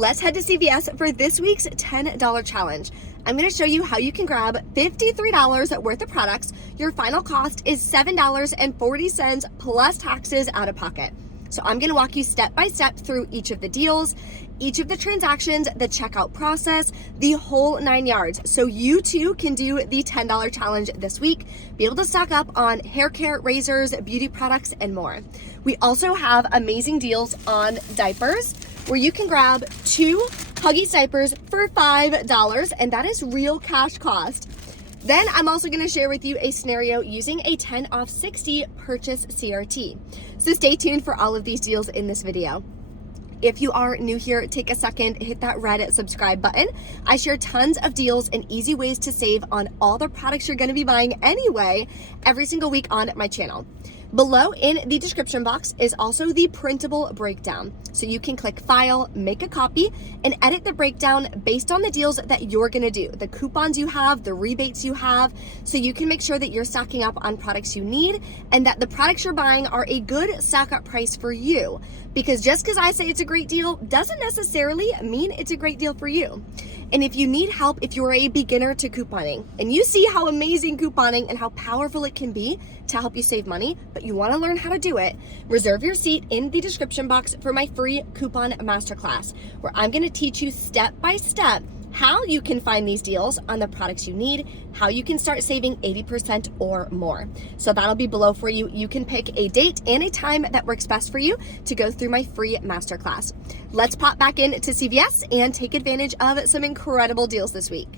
Let's head to CVS for this week's $10 challenge. I'm going to show you how you can grab $53 worth of products. Your final cost is $7.40 plus taxes out of pocket. So I'm going to walk you step by step through each of the deals, each of the transactions, the checkout process, the whole 9 yards. So you too can do the $10 challenge this week, be able to stock up on hair care, razors, beauty products, and more. We also have amazing deals on diapers where you can grab 2 Huggies diapers for $5, and that is real cash cost. Then I'm also going to share with you a scenario using a 10 off 60 purchase CRT. So stay tuned for all of these deals in this video. If you are new here, take a second, hit that red subscribe button. I share tons of deals and easy ways to save on all the products you're going to be buying anyway every single week on my channel. Below in the description box is also the printable breakdown. So you can click file, make a copy, and edit the breakdown based on the deals that you're gonna do, the coupons you have, the rebates you have, so you can make sure that you're stocking up on products you need and that the products you're buying are a good stock up price for you. Because just because I say it's a great deal doesn't necessarily mean it's a great deal for you. And if you need help, if you're a beginner to couponing and you see how amazing couponing and how powerful it can be to help you save money, but you want to learn how to do it, reserve your seat in the description box for my free coupon masterclass, where I'm going to teach you step by step how you can find these deals on the products you need, how you can start saving 80% or more. So that'll be below for you. You can pick a date and a time that works best for you to go through my free masterclass. Let's pop back into CVS and take advantage of some incredible deals this week.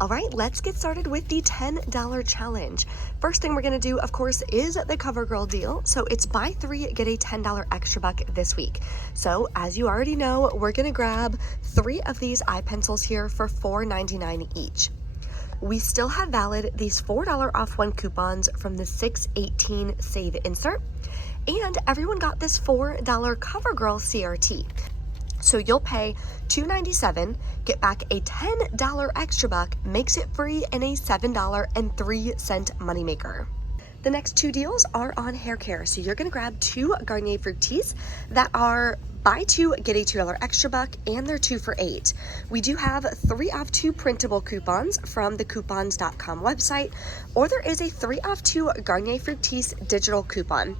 All right, let's get started with the $10 challenge. First thing we're gonna do, of course, is the CoverGirl deal. So it's buy 3, get a $10 extra buck this week. So as you already know, we're gonna grab 3 of these eye pencils here for $4.99 each. We still have valid these $4 off 1 coupons from the 6/18 Save Insert. And everyone got this $4 CoverGirl CRT. So you'll pay $2.97, get back a $10 extra buck, makes it free, and a $7.03 moneymaker. The next 2 deals are on hair care. So you're gonna grab 2 Garnier Fructis that are buy 2, get a $2 extra buck, and they're 2 for $8. We do have 3 off 2 printable coupons from the coupons.com website, or there is a 3 off 2 Garnier Fructis digital coupon.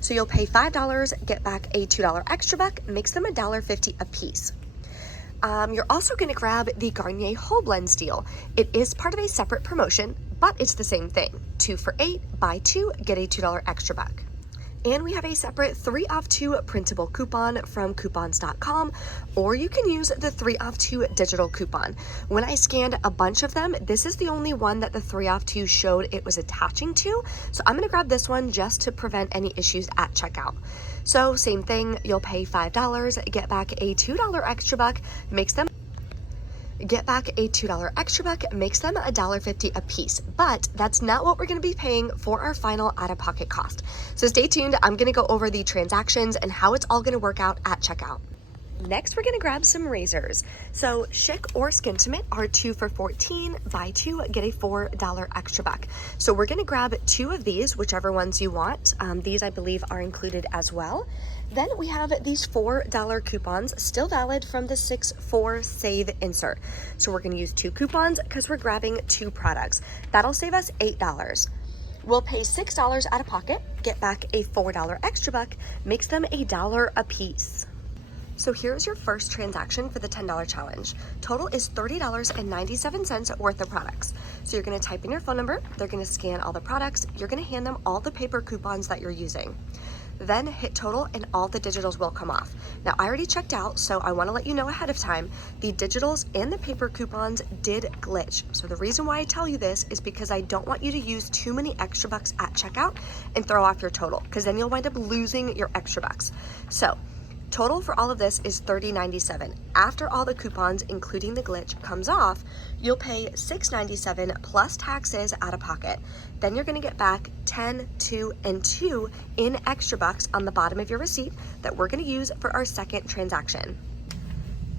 So you'll pay $5, get back a $2 extra buck, makes them $1.50 a piece. You're also going to grab the Garnier Whole Blends deal. It is part of a separate promotion, but it's the same thing. 2 for $8, buy 2, get a $2 extra buck. And we have a separate 3 off 2 printable coupon from coupons.com, or you can use the 3 off 2 digital coupon. When I scanned a bunch of them, this is the only one that the 3 off 2 showed it was attaching to. So I'm gonna grab this one just to prevent any issues at checkout. So same thing, you'll pay $5, get back a $2 extra buck, makes them $1.50 a piece, but that's not what we're going to be paying for our final out-of-pocket cost. So stay tuned. I'm going to go over the transactions and how it's all going to work out at checkout. Next, we're going to grab some razors. So Schick or Skintimate are 2 for $14, buy 2, get a $4 extra buck. So we're going to grab 2 of these, whichever ones you want. These I believe are included as well. Then we have these $4 coupons still valid from the 6/4 Save Insert. So we're going to use 2 coupons because we're grabbing 2 products. That'll save us $8. We'll pay $6 out of pocket, get back a $4 extra buck, makes them $1 a piece. So here's your first transaction for the $10 challenge. Total is $30.97 worth of products. So you're gonna type in your phone number, they're gonna scan all the products, you're gonna hand them all the paper coupons that you're using. Then hit total and all the digitals will come off. Now I already checked out, so I wanna let you know ahead of time, the digitals and the paper coupons did glitch. So the reason why I tell you this is because I don't want you to use too many extra bucks at checkout and throw off your total, because then you'll wind up losing your extra bucks. So total for all of this is $30.97. After all the coupons, including the glitch, comes off, you'll pay $6.97 plus taxes out of pocket. Then you're gonna get back 10, 2, and 2 in extra bucks on the bottom of your receipt that we're gonna use for our second transaction.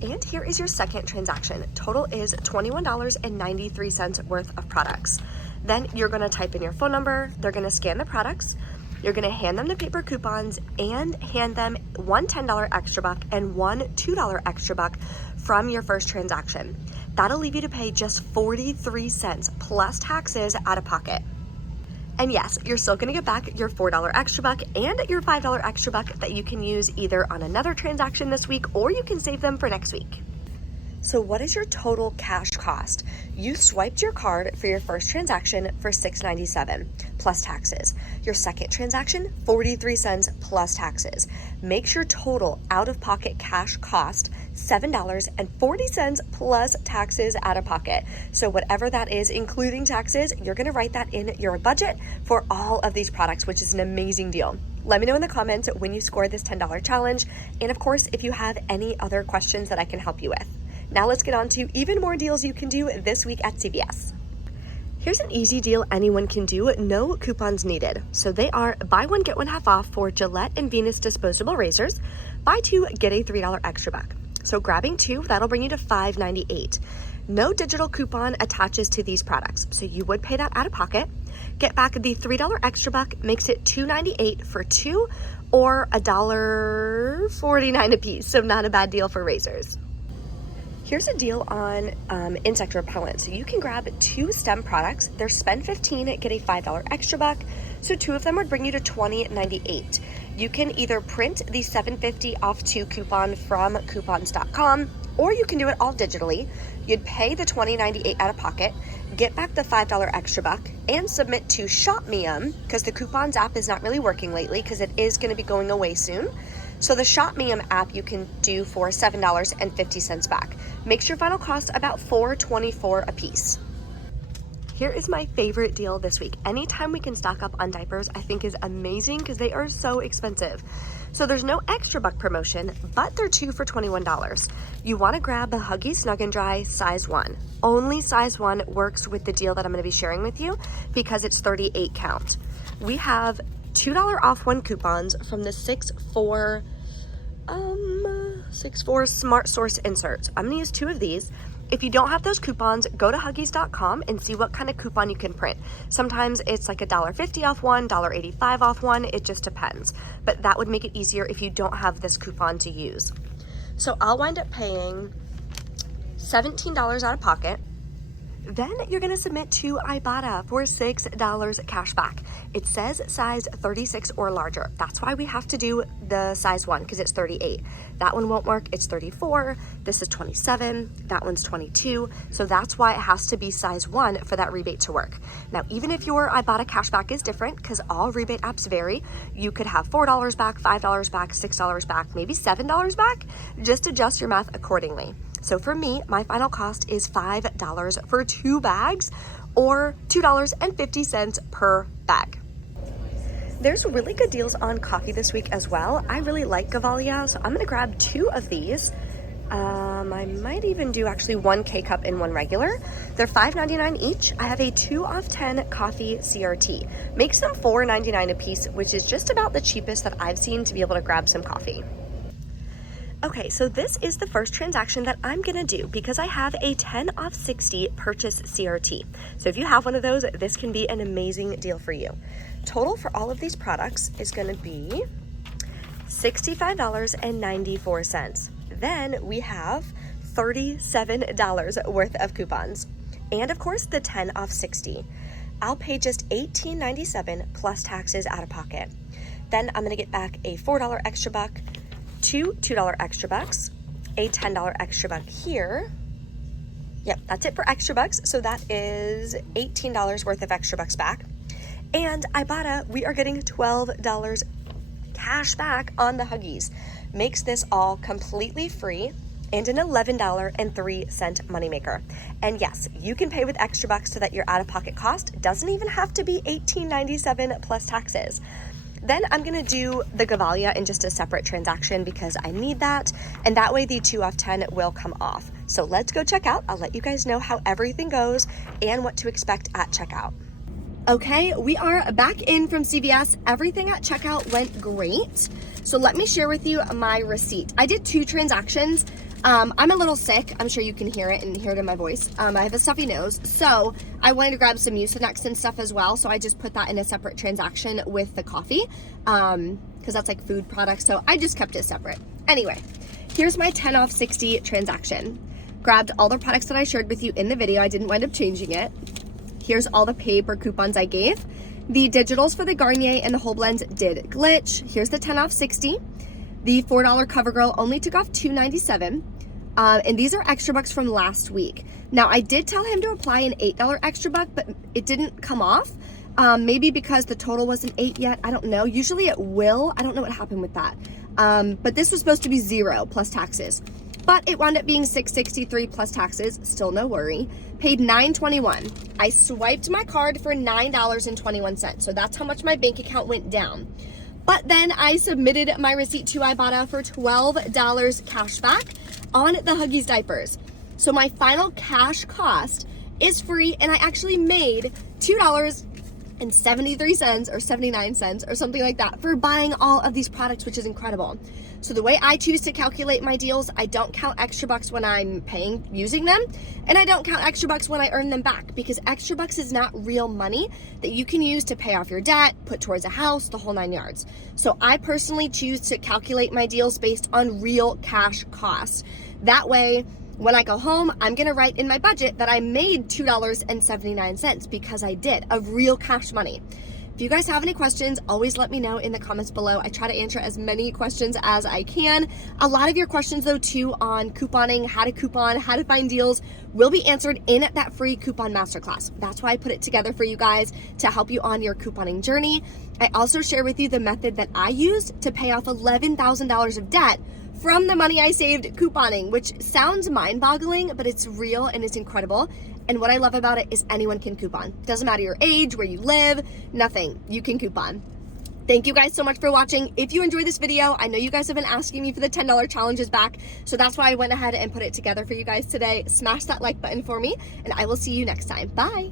And here is your second transaction. Total is $21.93 worth of products. Then you're gonna type in your phone number, they're gonna scan the products, You're gonna hand them the paper coupons and hand them one $10 extra buck and one $2 extra buck from your first transaction. That'll leave you to pay just 43 cents plus taxes out of pocket. And yes, you're still gonna get back your $4 extra buck and your $5 extra buck that you can use either on another transaction this week or you can save them for next week. So what is your total cash cost? You swiped your card for your first transaction for $6.97 plus taxes. Your second transaction, 43 cents plus taxes. Makes your total out-of-pocket cash cost $7.40 plus taxes out of pocket. So whatever that is, including taxes, you're gonna write that in your budget for all of these products, which is an amazing deal. Let me know in the comments when you score this $10 challenge. And of course, if you have any other questions that I can help you with. Now let's get on to even more deals you can do this week at CVS. Here's an easy deal anyone can do, no coupons needed. So they are buy one, get one half off for Gillette and Venus disposable razors. Buy two, get a $3 extra buck. So grabbing two, that'll bring you to $5.98. No digital coupon attaches to these products, so you would pay that out of pocket. Get back the $3 extra buck, makes it $2.98 for two, or $1.49 a piece, so not a bad deal for razors. Here's a deal on insect repellent. So you can grab two stem products. They're spend $15, get a $5 extra buck. So two of them would bring you to $20.98. You can either print the $7.50 off two coupon from coupons.com, or you can do it all digitally. You'd pay the $20.98 out of pocket, get back the $5 extra buck, and submit to ShopMeum, because the coupons app is not really working lately because it is going to be going away soon. So the ShopMeum app you can do for $7.50 back. Makes your final cost about $4.24 a piece. Here is my favorite deal this week. Anytime we can stock up on diapers, I think is amazing because they are so expensive. So there's no extra buck promotion, but they're two for $21. You want to grab the Huggies Snug and Dry size 1. Only size 1 works with the deal that I'm going to be sharing with you because it's 38 count. We have $2 off one coupons from the 6-4 Smart Source inserts. I'm gonna use two of these. If you don't have those coupons, go to Huggies.com and see what kind of coupon you can print. Sometimes it's like $1.50 off one, $1.85 off one, it just depends. But that would make it easier if you don't have this coupon to use. So I'll wind up paying $17 out of pocket. Then you're gonna submit to Ibotta for $6 cash back. It says size 36 or larger. That's why we have to do the size 1 because it's 38. That one won't work, it's 34. This is 27, that one's 22. So that's why it has to be size 1 for that rebate to work. Now, even if your Ibotta cashback is different, because all rebate apps vary, you could have $4 back, $5 back, $6 back, maybe $7 back. Just adjust your math accordingly. So for me, my final cost is $5 for 2 bags or $2.50 per bag. There's really good deals on coffee this week as well. I really like Gavalia, so I'm gonna grab 2 of these. I might even do actually 1 K-cup and 1 regular. They're $5.99 each. I have a 2 off 10 coffee CRT. Makes them $4.99 a piece, which is just about the cheapest that I've seen to be able to grab some coffee. Okay, so this is the first transaction that I'm gonna do because I have a 10 off 60 purchase CRT. So if you have one of those, this can be an amazing deal for you. Total for all of these products is gonna be $65.94. Then we have $37 worth of coupons. And of course, the 10 off 60. I'll pay just $18.97 plus taxes out of pocket. Then I'm gonna get back a $4 extra buck, 2 $2 extra bucks, a $10 extra buck here. Yep, that's it for extra bucks. So that is $18 worth of extra bucks back. And Ibotta, we are getting $12 cash back on the Huggies. Makes this all completely free and an $11.03 moneymaker. And yes, you can pay with extra bucks so that your out-of-pocket cost doesn't even have to be $18.97 plus taxes. Then I'm gonna do the Gavalia in just a separate transaction because I need that, and that way the 2 off 10 will come off. So let's go check out. I'll let you guys know how everything goes and what to expect at checkout. Okay, we are back in from CVS. Everything at checkout went great. So let me share with you my receipt. I did 2 transactions. I'm a little sick. I'm sure you can hear it and hear it in my voice. I have a stuffy nose, so I wanted to grab some Mucinex and stuff as well, so I just put that in a separate transaction with the coffee, because that's like food products, so I just kept it separate. Anyway, here's my 10 off 60 transaction. Grabbed all the products that I shared with you in the video. I didn't wind up changing it. Here's all the paper coupons I gave. The digitals for the Garnier and the Whole Blends did glitch. Here's the 10 off 60. The $4 CoverGirl only took off $2.97. And these are extra bucks from last week. Now, I did tell him to apply an $8 extra buck, but it didn't come off. Maybe because the total wasn't 8 yet. I don't know. Usually it will. I don't know what happened with that. But this was supposed to be 0 plus taxes. But it wound up being $6.63 plus taxes. Still no worry. Paid $9.21. I swiped my card for $9.21. So that's how much my bank account went down. But then I submitted my receipt to Ibotta for $12 cash back on the Huggies diapers. So my final cash cost is free, and I actually made $2.73 or 79 cents or something like that for buying all of these products, which is incredible. So the way I choose to calculate my deals, I don't count extra bucks when I'm using them, and I don't count extra bucks when I earn them back, because extra bucks is not real money that you can use to pay off your debt, put towards a house, the whole 9 yards. So I personally choose to calculate my deals based on real cash costs. That way, when I go home, I'm gonna write in my budget that I made $2.79 because I did, of real cash money. If you guys have any questions, always let me know in the comments below. I try to answer as many questions as I can. A lot of your questions though too on couponing, how to coupon, how to find deals will be answered in that free coupon masterclass. That's why I put it together for you guys to help you on your couponing journey. I also share with you the method that I used to pay off $11,000 of debt from the money I saved couponing, which sounds mind-boggling, but it's real and it's incredible. And what I love about it is anyone can coupon. Doesn't matter your age, where you live, nothing. You can coupon. Thank you guys so much for watching. If you enjoyed this video, I know you guys have been asking me for the $10 challenges back, so that's why I went ahead and put it together for you guys today. Smash that like button for me, and I will see you next time. Bye.